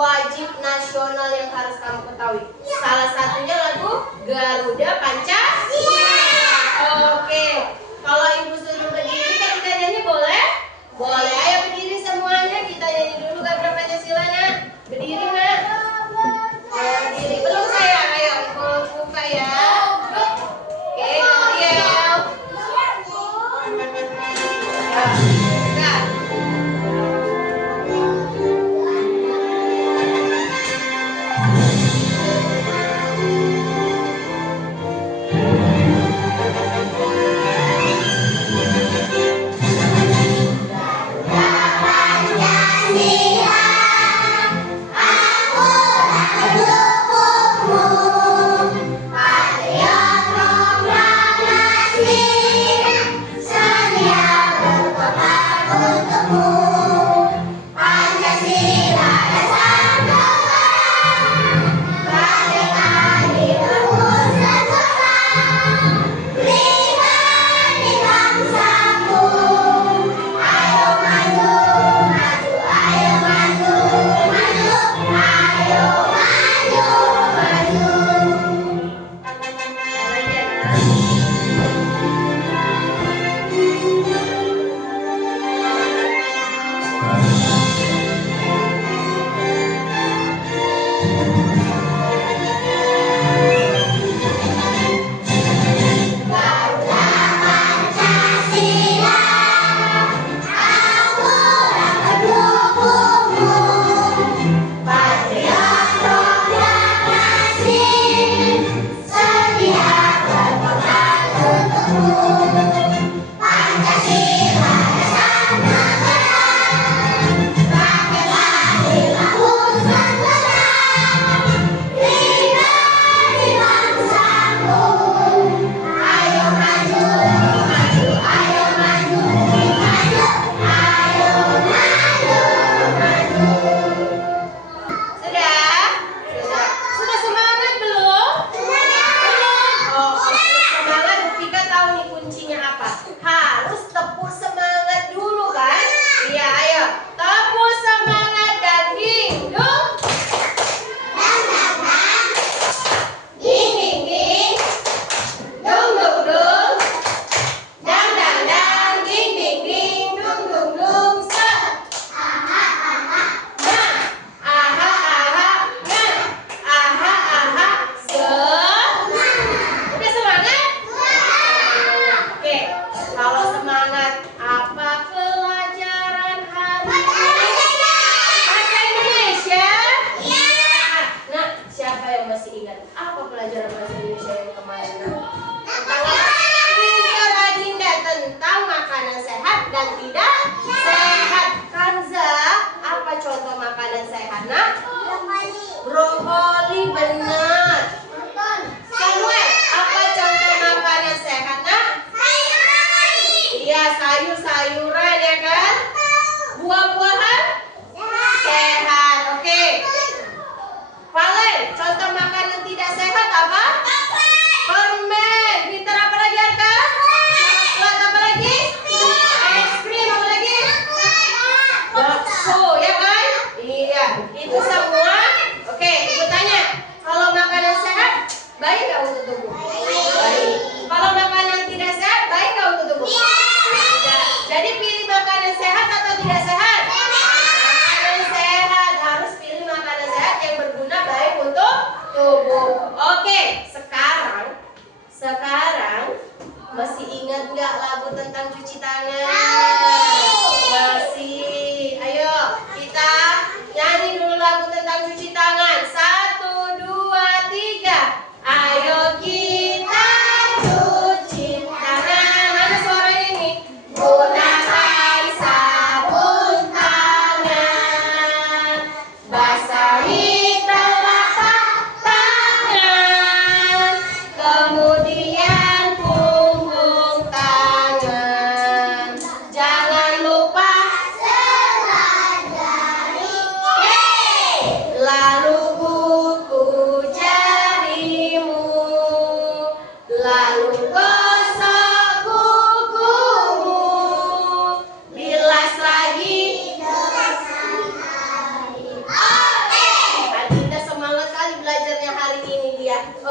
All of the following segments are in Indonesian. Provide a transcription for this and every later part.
wajib nasional yang harus kamu ketahui? Salah satunya lagu Garuda Pancasila. Oke, kalau ibu suruh berdiri kan kita nyanyi boleh? Boleh, ayo berdiri semuanya. Kita nyanyi dulu Garuda Pancasila, nak. Berdiri, nak. Ayo berdiri. Belum saya, ayo ibu buka ya. Oke, Gabriel. Ya, Oke.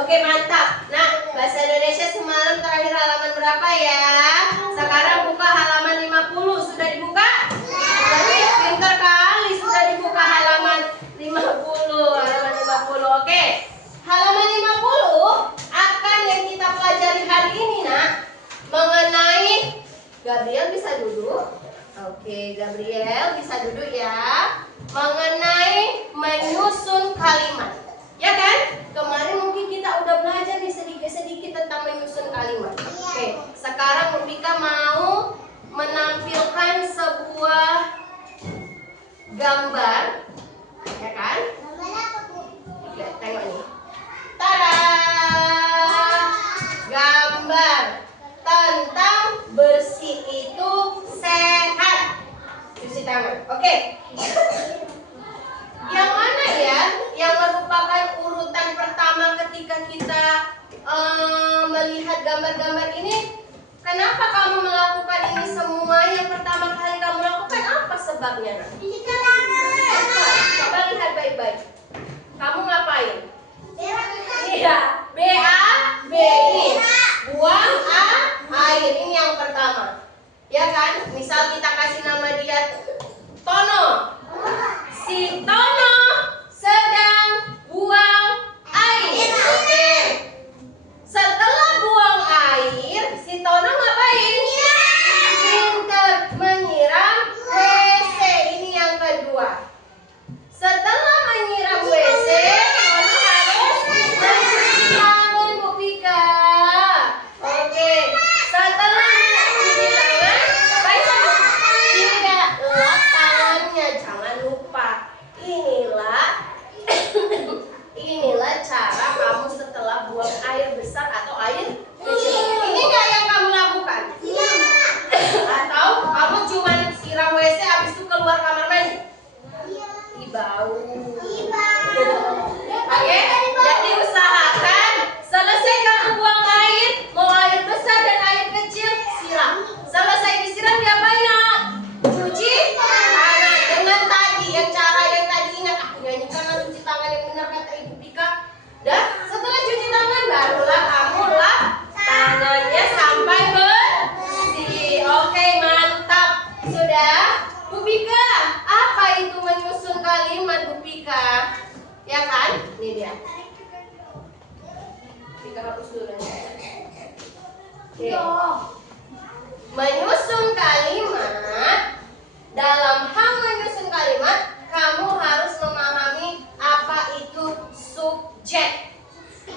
Oke, mantap. Nah, bahasa Indonesia semalam terakhir halaman berapa ya? Sekarang buka halaman 50. Sudah dibuka? Pintar kali, sudah dibuka halaman 50. Halaman 50. Oke. Halaman 50 akan yang kita pelajari hari ini, Nak, mengenai Gabriel bisa duduk. Oke, Gabriel bisa duduk ya. Mengenai menyusun kalimat. Ya kan? Kemarin mungkin kita udah belajar nih sedikit-sedikit tentang menyusun kalimat. Oke, sekarang Mufika mau menampilkan sebuah gambar. Ya kan? Lihat, tengok nih. Tada! Gambar tentang bersih itu sehat. Cuci tangan. Oke. Yang mana ya yang merupakan urutan pertama ketika kita melihat gambar-gambar ini? Kenapa kamu melakukan ini semua? Yang pertama kali kamu lakukan apa sebabnya? Coba lihat baik-baik. Kamu ngapain? Iya, B-A-B-I. Buang air. Ini yang pertama. Ya kan? Misal kita kasih nama dia Tono. Si Tono sedang buang air. Oke. Setelah buang air, si Tono ngapain? Pintar menyiram WC. Ini yang kedua. Setelah menyiram WC, Tono harus mencuci tangan, Bu Pika. Oke. Setelah mencuci tangan, baik tidak lap tangannya, jangan lupa. Inilah cara kamu setelah buang air besar atau air kecil. Ini nggak yang kamu lakukan? Iya. Atau kamu cuma siram WC habis itu keluar kamar mandi? Iya. Bau. Oke, jadi usahakan selesai kamu buang air, mau air besar dan air kecil, siram. Selesai disiram diapain, Nak? Cuci tangan. Dengan tadi yang cara yang tadi ingat aku nyanyikan cuci tangan yang benar kata Ibu Pika. Dan setelah cuci tangan barulah kamu lap tangannya sampai bersih. Oke, mantap. Sudah? Bu Pika, apa itu menyusun kalimat, Bu Pika? Ya kan? Ini dia. Pika hapus dulu. Oke. Menyusun kalimat. Dalam hal menyusun kalimat, kamu harus memahami apa itu subjek,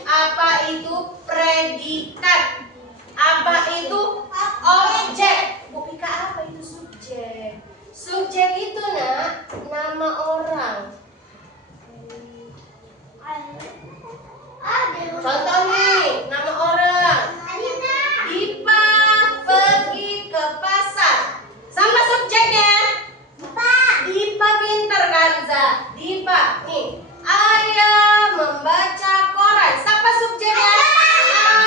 apa itu predikat, apa itu objek. Bu Pika, apa itu subjek? Subjek itu, Nak, nama orang. Contoh nih, nama orang. Dipa pergi ke pasar. Sama subjeknya. Dipa pintar kan, Za? Dipa, nih. Ayah membaca koran. Siapa subjeknya?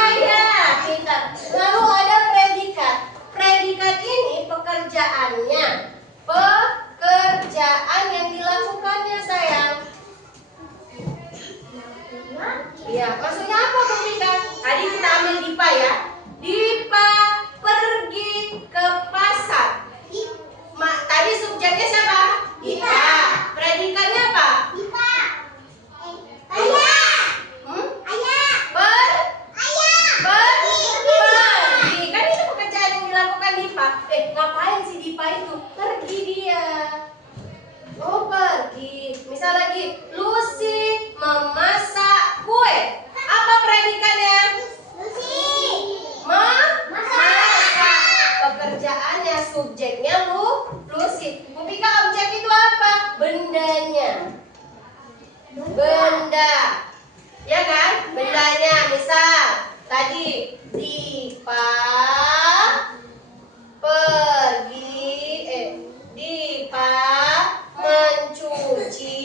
Ayah, pintar. Lalu ada predikat. Predikat ini pekerjaannya. Pekerjaan yang dilakukannya, sayang. Iya, maksudnya apa, Bu Pika? Tadi kita ambil Dipa ya. Dipa pergi ke pasar. Tadi subjeknya siapa? Dipa. Predikatnya apa? Dipa. Ayah. Ayah. Pergi. Kan itu pekerjaan yang dilakukan Dipa. Ngapain si Dipa itu? Pergi dia. Oh, pergi. Misal lagi, Lucy memasak kue. Apa predikannya? Lucy memasak. Pekerjaannya, subjeknya Lucy. Bu Pika, objek itu apa? Bendanya. Benda. Ya kan? Bendanya. Misal tadi Dipa Dipa mencuci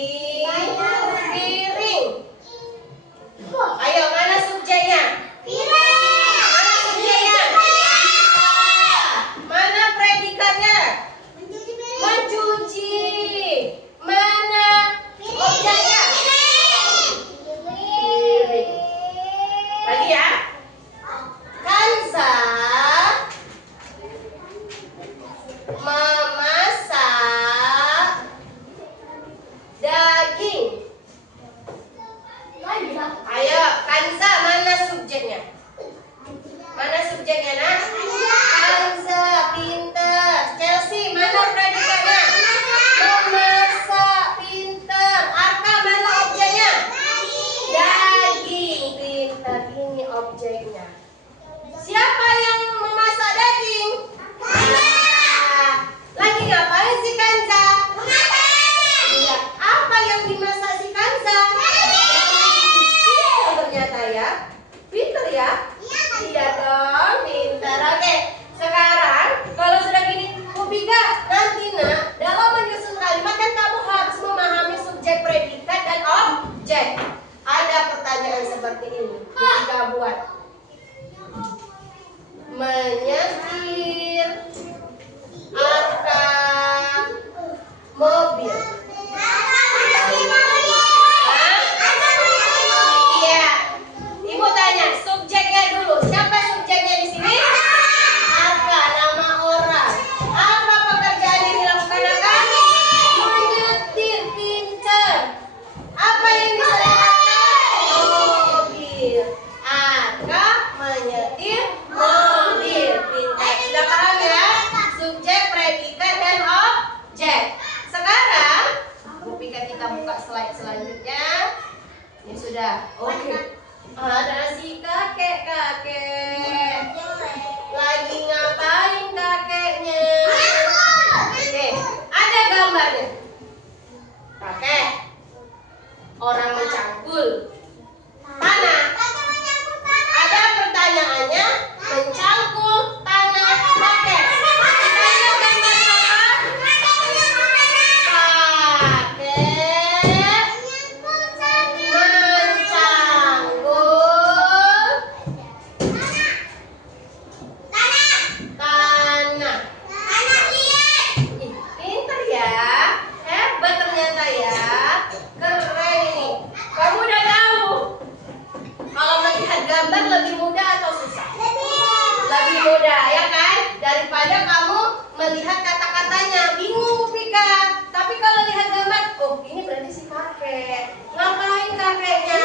piring. Ayo, mana subjeknya? Piring. Mana subjeknya? Mana predikatnya? Mencuci. Mana objeknya? Piring. Ketika kita buka slide selanjutnya, ini sudah. Oke. Ada si kakek-kakek. Lagi ngapain kakeknya? Oke, ada gambarnya. Kakek, orang mencangkul tanah. Ada pertanyaannya, mencangkul tanah kakek. Kita lihat gambar apa? Kakek mencangkul tanah. Ih, pinter ya, hebat ternyata ya, keren ini. Kamu udah tahu kalau melihat gambar lebih mudah atau susah? Lebih mudah ya kan? Daripada kamu melihat kata-katanya, bingung Pika. Tapi kalau lihat gambar, oh ini berarti si kakek. Ngapain kakeknya?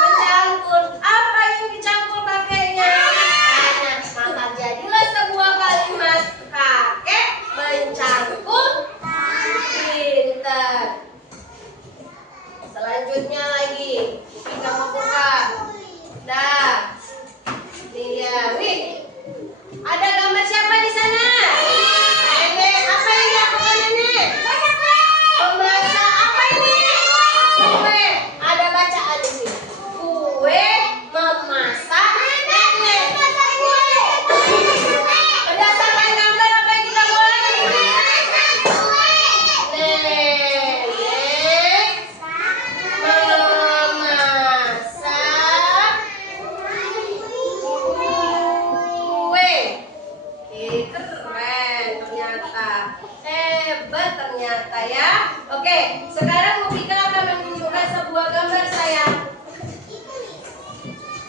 Mencangkul. Apa yang dicangkul kakeknya? Tanah. Maka jadilah sebuah kalimat, kakek mencangkul. Pinter. Selanjutnya lagi, kita mau buka. Dah. Ini dia. Wih. Ada gambar siapa di sana? Nenek, apa yang dilakukan nenek? Memasak apa ini? Kue. Ada bacaan di sini. Kue memasak nenek. Berdasarkan gambar apa yang kita mulai? Nenek memasak kue. Keren ternyata. Hebat ternyata ya. Oke, sekarang Mufika akan menunjukkan sebuah gambar saya.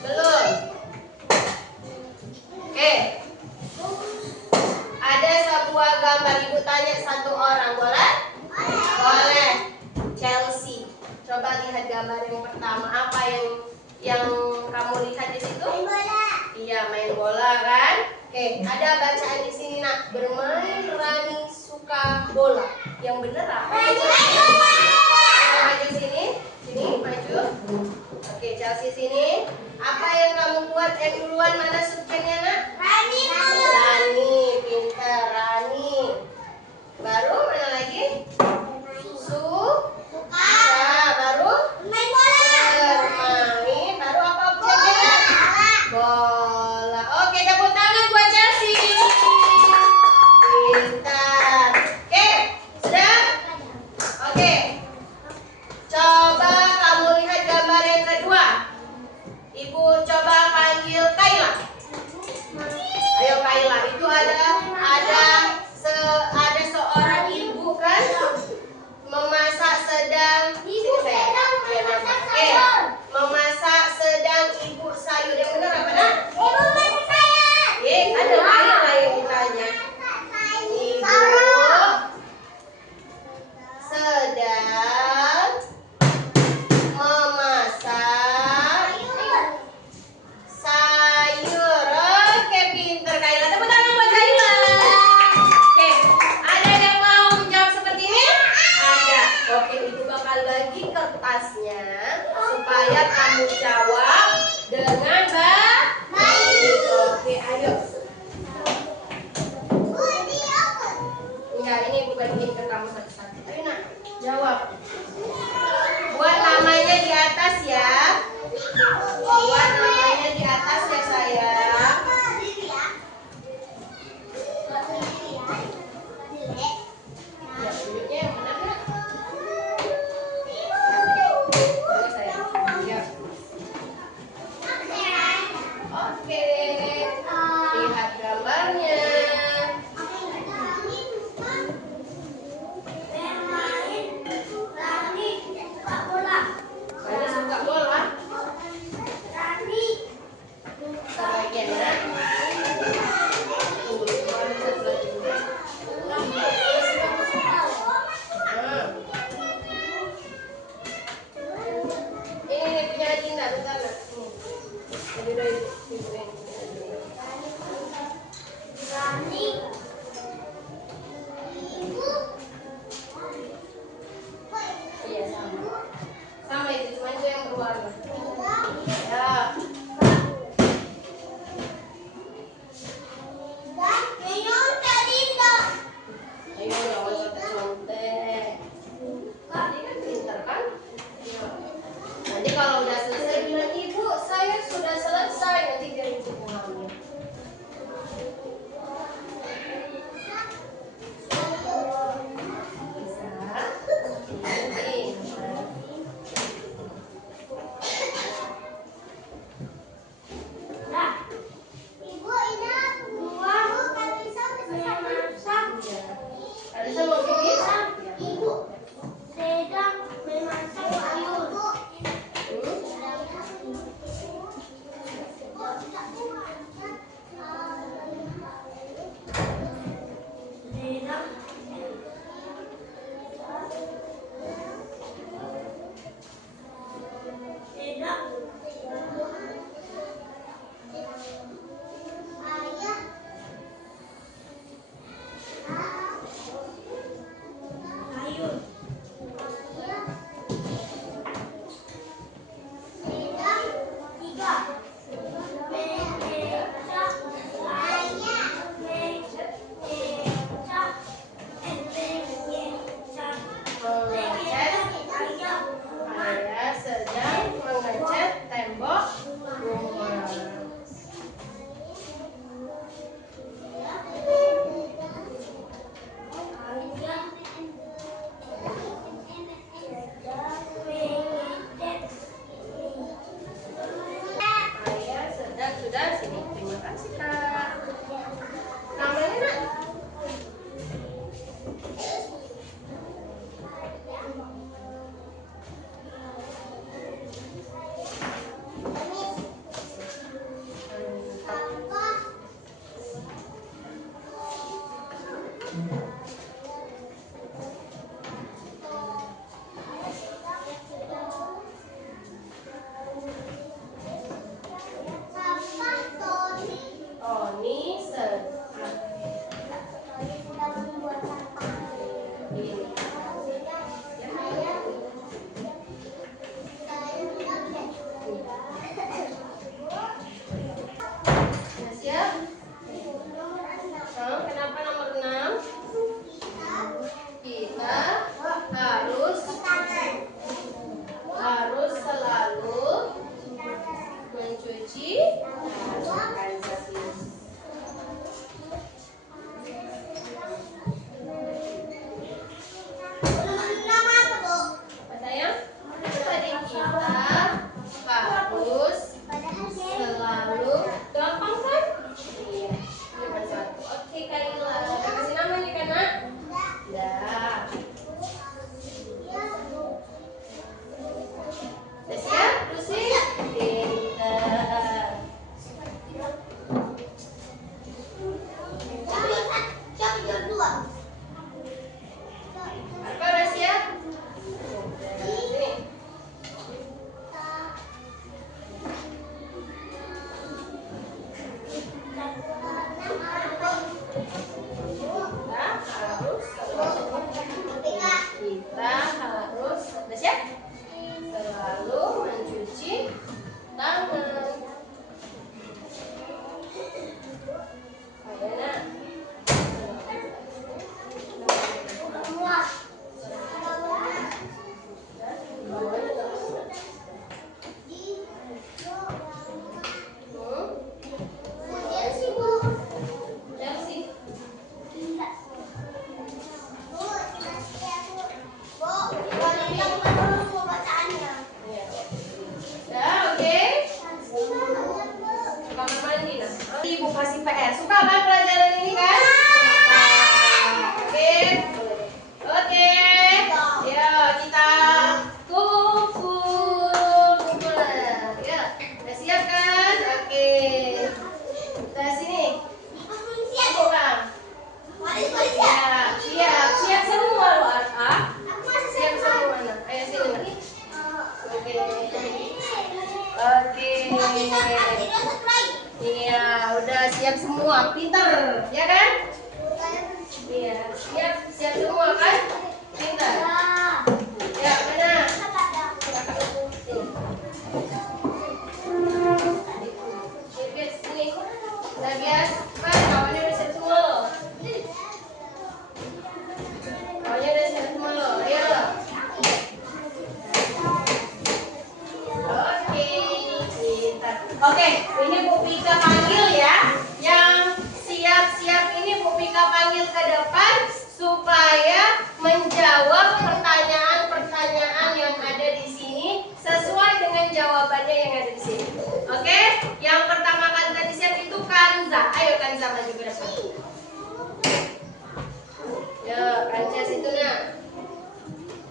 Belum. Oke. Ada sebuah gambar, ibu tanya satu orang, boleh? Boleh. Chelsea. Coba lihat gambar yang pertama. Apa yang kamu lihat di situ? Iya, main bola kan? Oke, ada bacaan di sini nak. Bermain Rani suka bola. Yang benar apa? Maju sini, maju. Oke, Chelsea sini. Apa yang kamu buat? Duluan mana subjeknya nak? Rani, pintar Rani. Baru mana lagi? Suka. Baru? Bermain. Baru apa objeknya? Bola. Oke, tepuk tangan buat Chelsea. Pintar. Oke, sudah? Oke. Coba kamu lihat gambar yang kedua. Ibu coba panggil Kayla. Ayo Kayla, itu ada seorang ibu kan memasak sedang memasak sedang ibu sayur. Yang benar apa nak? Ada Kayla yang ditanya. Ibu sedang memasak sayur. Oke, pinter Kayla. Tepuk tangan buat Kayla. Oke, ada yang mau menjawab seperti ini? Ada. Oke, ibu bakal bagi kertasnya supaya kamu jawab dengan baik. Oke, ayo. Enggak, ini ibu bagiin ke kamu satu-satu. Ayo nak, jawab. Buat namanya di atas ya. Buat namanya di atas ya sayang. Ya, duduknya yang benar nak. Boleh sayang. Ya. Oke. Lihat gambarnya. Saya suka bola. Sebagian ya. Ini punya Dinda, bentar nak. warna. Ya. Ayo jangan contek-contek. Tadi kan pinter kan? Ya. Nanti kalau udah selesai bilang ibu, saya sudah selesai. Nanti biar ibu pulangnya. Ibu kasih PR. Suka kan pelajaran ini kan? Oke. Oke. Ya, kita kumpul. Ya, udah siap kan? Oke. Kita sini. Siap, Bang. Siap semua loh, Arka. Siap semua. Ayo sini. Oke. Iya, udah siap semua, pintar, ya kan? Iya, siap semua kan? Pintar. Ya, mana? Oke, ini Bu Pika panggil ya. Yang siap-siap ini Bu Pika panggil ke depan supaya menjawab pertanyaan-pertanyaan yang ada di sini sesuai dengan jawabannya yang ada di sini. Oke, yang pertama kali tadi siap itu Kanza. Ayo Kanza maju ke depan. Ya, Kanza situ nak.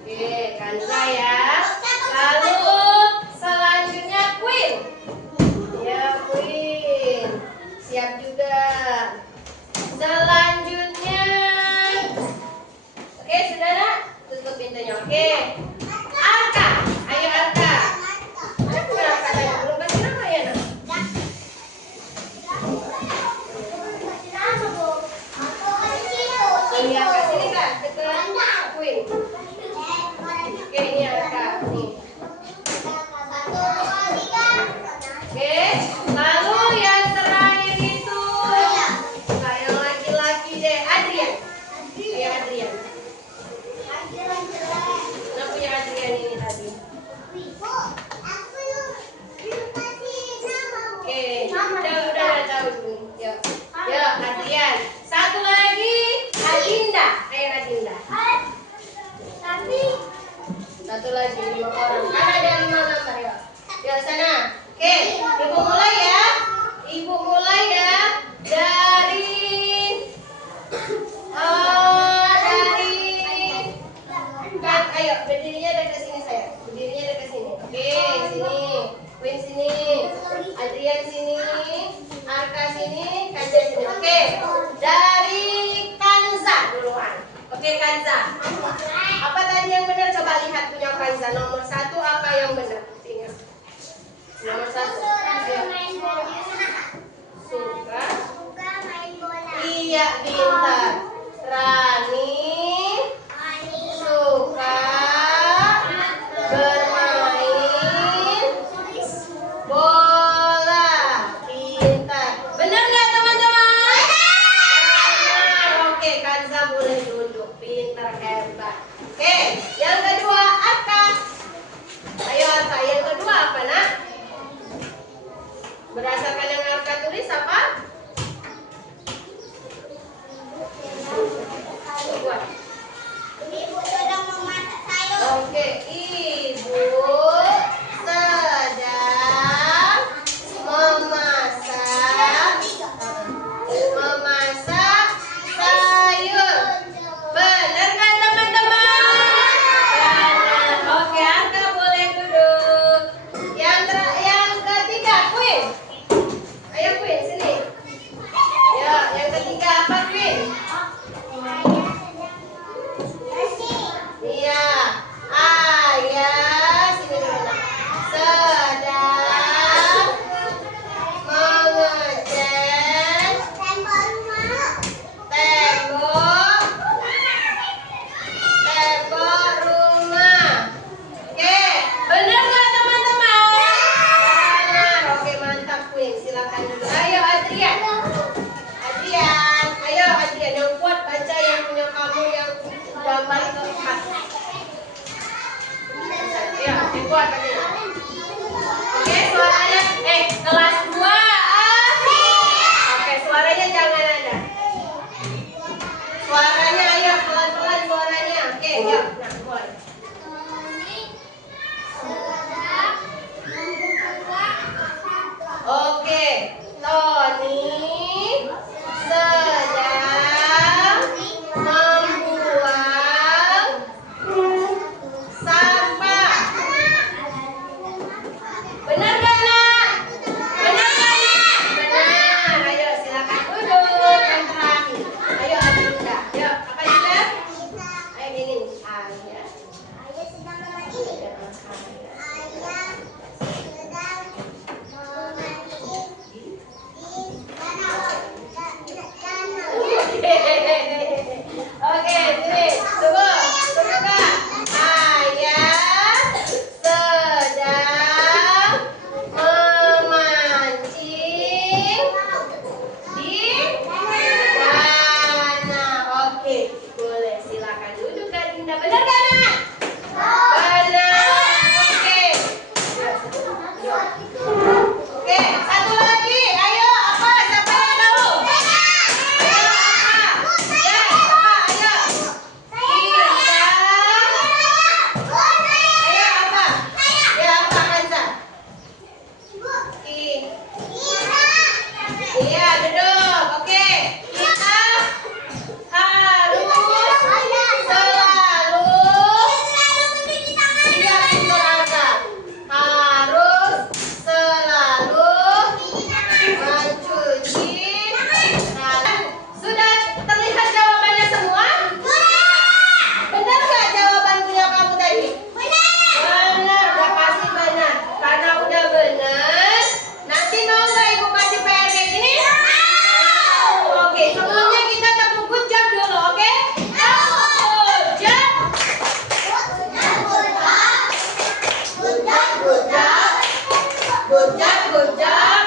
Oke, Kanza ya. Lalu selanjutnya Queen. Ya, Queen. Siap juga. Selanjutnya. Oke, sudah nak? Tutup pintunya. Oke. Arka. Ayo Arka. Ada punya Arka tadi? Belum kasih nama ya nak? Ini Arka sini Kak, dekat Queen. Oke, ini Arka. Nih. Oke, lalu yang terakhir itu nah, yang laki-laki deh, Adrian. Ayo Adrian. Nah, punya Adrian ini tadi. Oke, udah tahu dulu. Yuk, Adrian. Satu lagi, Adinda. Ayo Adinda. Satu lagi 5 orang. Kan ada 5 gambar ya. Ya sana. Oke, Ibu mulai ya. Ibu mulai ya dari kan, ayo berdirinya dekat sini saya. Berdirinya dekat sini. Oke, sini. Queen sini. Adrian sini. Arka sini. Kanza sini. Oke. Dari Kanza duluan. Oke, Kanza. Apa tadi yang benar? Coba lihat punya Kanza. Nomor 1 apa yang benar? Ingat. Nomor 1. Ayo. Suka main bola. Iya, pintar. Rani suka bermain bola. Pintar. Benar nggak teman-teman? Benar. Oke, Kanza boleh duduk. Pintar, hebat. Oke, yang kedua Arka. Ayo Arka, yang kedua apa nak? Berdasarkan yang Arka tulis apa? Buat. Oke, Ibu sedang memasak sayur. Benar kan teman-teman? Benar. Oke, Arka boleh duduk. Yang ketiga Queen. Ayo Queen sini. Ya, yang ketiga apa Queen? Iya. Ayah sini dulu. Sedang mengecat tembok rumah. Oke, benar nggak teman-teman? Benar. Oke, mantap Queen. Silakan dulu. Ayo Adrian. Ayo Adrian yang kuat baca yang punya kamu yang gambar keempat. Ya, yang kuat baca. Oke, suaranya kelas 2. Oke, suaranya jangan ada. Suaranya ayo pelan-pelan suaranya. Oke, yuk. Nah, mulai. Oke, Tony sedang membuang sampah. good job. Good job, good job.